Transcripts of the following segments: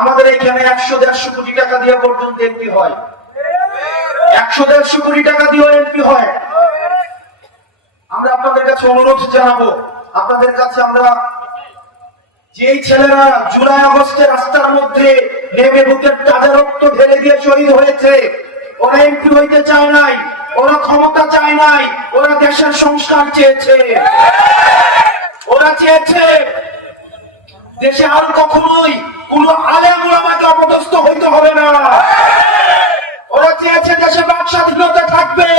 আমাদের এখানে 100-150 কোটি টাকা দিয়ে পর্যন্ত এমপি হয়, 100-150 কোটি টাকা দিয়ে এমপি হয়। আমরা আপনাদের কাছে অনুরোধ জানাবো, আপনাদের কাছে আমরা, যেই ছেলেরা জুলাই আগস্টে রাস্তার মধ্যে নেমে বুকের তাজা রক্ত ঢেলে দিয়ে শহীদ হয়েছে, ওরা এমপি হইতে চায় নাই, ওরা ক্ষমতা চায় নাই, ওরা দেশের সংস্কার চেয়েছে। ওরা চেয়েছে দেশে আর কখনোই কোন আলেম ওলামাকে অপদস্থ হইতে হবে না। ওরা চেয়েছে দেশে বাক স্বাধীনতা থাকবে।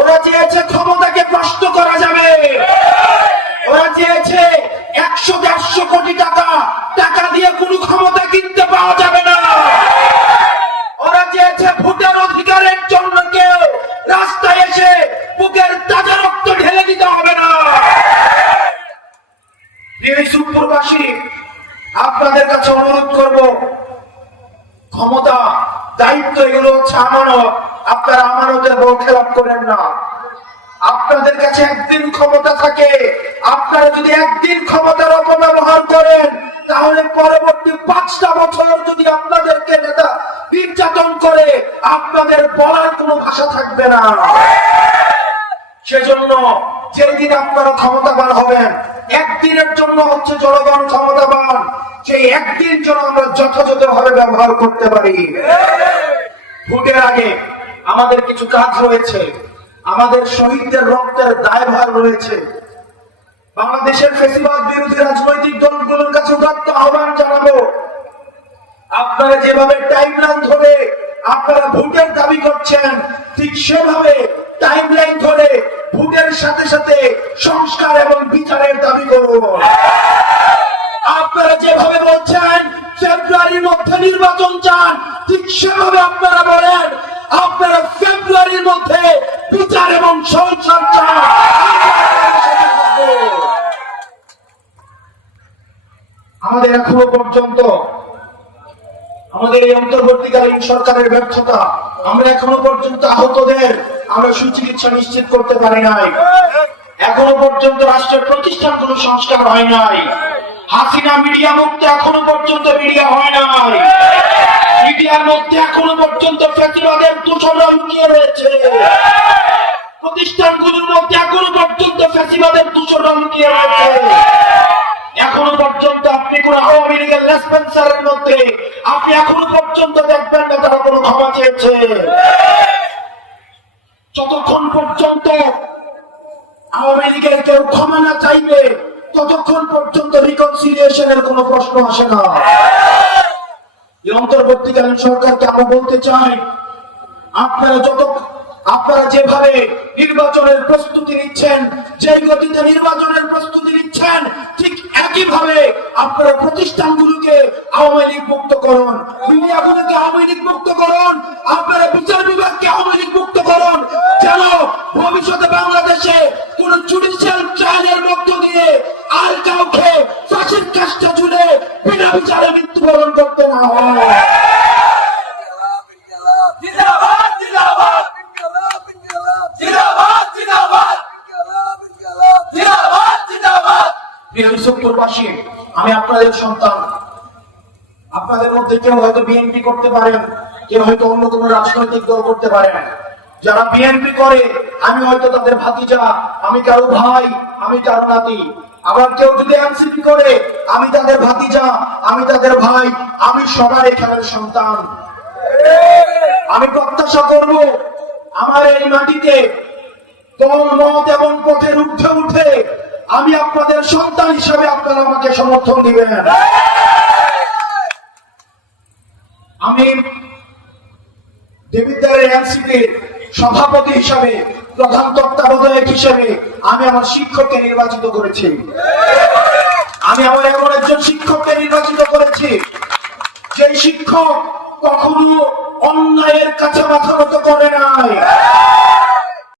ওরা চেয়েছে ক্ষমতাকে প্রশ্ন করা যাবে। ওরা চেয়েছে 100-150 কোটি টাকা দিয়ে কোনো ক্ষমতা কিনতে পাওয়া যাবে না। ওরা চেয়েছে ভোটের অধিকারের জন্য কেউ রাস্তায় এসে বুকের তাজা রক্ত ঢেলে দিতে হবে না। সুপুরবাসী, আপনাদের কাছে অনুরোধ করব, ক্ষমতা, দায়িত্ব এগুলো হচ্ছে আমানত। আপনারা আমানতের বড় খেলাপ করেন না। আপনাদের কাছে একদিন ক্ষমতা থাকে, আপনারা যদি একদিন ক্ষমতার অপব্যবহার করেন, তাহলে পরবর্তী 5টা বছর যদি আপনাদেরকে নেতা নির্যাতন করে, আপনাদের বলার কোনো ভাষা থাকবে না। সেজন্য যেদিন আপনারা ক্ষমতাবান হবেন, একদিনের জন্য হচ্ছে জনগণ ক্ষমতাবান, সেই একদিন যেন আমরা যথাযথভাবে ব্যবহার করতে পারি। ভোটের আগে আমাদের কিছু কাজ রয়েছে, আমাদের শহীদদের রক্তের দায়ভার রয়েছে। বাংলাদেশের ফ্যাসিবাদ বিরোধী রাজনৈতিক দলগুলোর কাছে উদাত্ত আহ্বান জানাবো, আপনারা যেভাবে টাইমলাইন ধরে আপনারা ভোটের দাবি করছেন, ঠিক সেভাবে টাইমলাইন ধরে ভোটের সাথে সাথে সংস্কার এবং বিচারের দাবি করুন। আপনারা যেভাবে বলছেন ফেব্রুয়ারির মধ্যে নির্বাচন চান, ঠিক সেভাবে আপনারা বলেন আপনারা ফেব্রুয়ারির মধ্যে বিচার এবং সংস্কার চান। আমাদের এখনো পর্যন্ত আমাদের এই অন্তর্বর্তীকালীন সরকারের ব্যর্থতা, আমরা এখনো পর্যন্ত আহতদের আমরা সুচিকিৎসা নিশ্চিত করতে পারি নাই। এখনো পর্যন্ত রাষ্ট্রের প্রতিষ্ঠানগুলো সংস্কার হয় নাই। হাসিনা মিডিয়া মুক্ত এখনো পর্যন্ত মিডিয়া হয় নাই। মিডিয়ার মধ্যে এখনো পর্যন্ত ফ্যাসিবাদের দূষণরা লুকিয়ে রয়েছে। প্রতিষ্ঠানগুলোর মধ্যে এখনো পর্যন্ত ফ্যাসিবাদের দূষণরা লুকিয়ে রয়েছে। এখনো পর্যন্ত আপনি কোন আওয়ামী লীগের লেসপেন্সারের মধ্যে আপনি এখনো পর্যন্ত দেখবেন না তারা কোনো ক্ষমা চেয়েছে। যতক্ষণ পর্যন্ত আওয়ামী লীগের কেউ ক্ষমা না চাইবে, ততক্ষণ পর্যন্ত রিকনসিলিয়েশনের কোনো প্রশ্ন আসে না। এই অন্তর্বর্তীকালীন সরকারকে আমরা বলতে চাই, আপনারা যেভাবে নির্বাচনের প্রস্তুতি নিচ্ছেন, যে গতিতে নির্বাচনের প্রস্তুতি নিচ্ছেন, ঠিক একইভাবে আপনারা প্রতিষ্ঠানগুলোকে আওয়ামী লীগ মুক্ত করুন, মিডিয়াগুলোকে আওয়ামী লীগ মুক্ত করুন, আপনারা বিচার বিভাগকে আওয়ামী লীগ মুক্ত করুন, যেন ভবিষ্যতে বাংলাদেশে কোন জুডিশিয়াল ট্রায়ালের মধ্য দিয়ে আর কাউকে ফাঁসির কাজটা ঝুলে বিনা বিচারে মৃত্যুবরণ করতে না হয়। আমি আপনাদের সন্তান। আপনাদের মধ্যে কেউ হয়তো বিএনপি করতে পারেন, কেউ হয়তো অন্য কোন রাজনৈতিক দল করতে পারেন। যারা বিএনপি করে আমি হয়তো তাদের ভাতিজা, আমি কারো ভাই, আমি কারো নাতি। আবার কেউ যদি এনসিপি করে আমি তাদের ভাতিজা, আমি তাদের ভাই, আমি সবার এখানের সন্তান। আমি প্রত্যাশা করব আমার এই মাটিতে দল মত এবং পথের ঊর্ধ্বে উঠে আমি আপনাদের সন্তান হিসাবে আপনারা আমাকে সমর্থন দিবেন। আমি দেবিদ্বারের এনসিপির সভাপতি হিসাবে, প্রধান তত্ত্বাবধায়ক হিসেবে আমি আমার শিক্ষককে নির্বাচিত করেছি। আমি আমার এমন একজন শিক্ষককে নির্বাচিত করেছি যে শিক্ষক কখনো অন্যায়ের কাছে মাথা নত করে নাই।